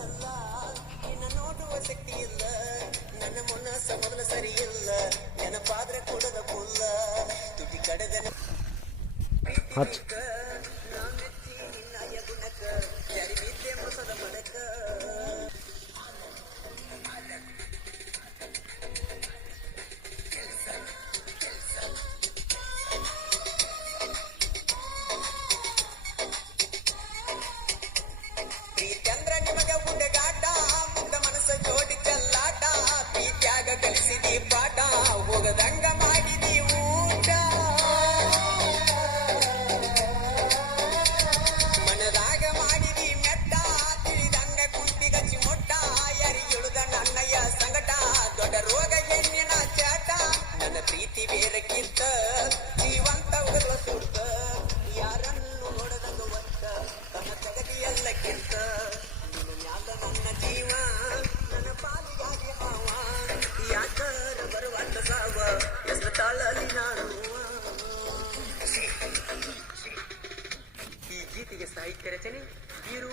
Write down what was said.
ಅಲ್ಲ ನಿನ್ನ ನೋಡುವ ಶಕ್ತಿ ಇಲ್ಲ ನನ್ನ ಮನಸ್ಸ ಮೊದಲು ಸರಿ ಇಲ್ಲ ನೆನಪಾದ್ರೆ ಕೊಡದ ಪುಲ್ಲ ತುಟಿ ಕಡದ ನಾ ಮೆಚ್ಚಿ ನಿನ್ನಯ ಗುಣಕ ಜಾರಿ ಬಿದ್ದೆ ಮೋಸದ ಮನಕ ಪ್ರೀತ್ಯಂದ್ರ ನಿಮಗ ಹುಡುಗಾಟ ಮುಗ್ಧ ಮನಸ್ಸ ಜೋಡಿ ಚಲ್ಲಾಟ ಪ್ರೀತ್ಯಾಗ ಕಲಿಸಿದಿ ಪಾಠ ಹೋಗದಂಗ ಮಾಡಿದಿ ಊಟ ಮನದಾಗ ಮಾಡಿದಿ ಮೆಟ್ಟ ತಿಳಿದಂಗ ಕುಂತಿ ಗಚ್ಚಿ ಮೊಟ್ಟ ಯಾರಿಗಿಳುದ ನನ್ನಯ್ಯ ಸಂಗಟ ದೊಡ್ಡ ರೋಗ ಹೆಣ್ಣಿನ ಚಾಟ ನನ್ನ ಪ್ರೀತಿ ಬೇರಕ್ಕಿಂತ ಜೀವಂತ ಉಗರುವ ಸುತ್ತ ಯಾರನ್ನು ನೋಡದಂಗ ಒತ್ತ ತಮ್ಮ ಜಗತಿಯಲ್ಲಕ್ಕಿಂತ ನಿನ್ನ ಮ್ಯಾಲ ನನ್ನ ಜೀವ ನನ್ನ ಪಾಲಿಗಾಗಿ ಹಾವ ಯಾಕರ ಬರುವಂತ ಸಾವ ಎಷ್ಟು ತಾಳಲಿ ನಾನು ಈ ಗೀತೆಗೆ ಸಾಹಿತ್ಯ ರಚನೆ ವೀರು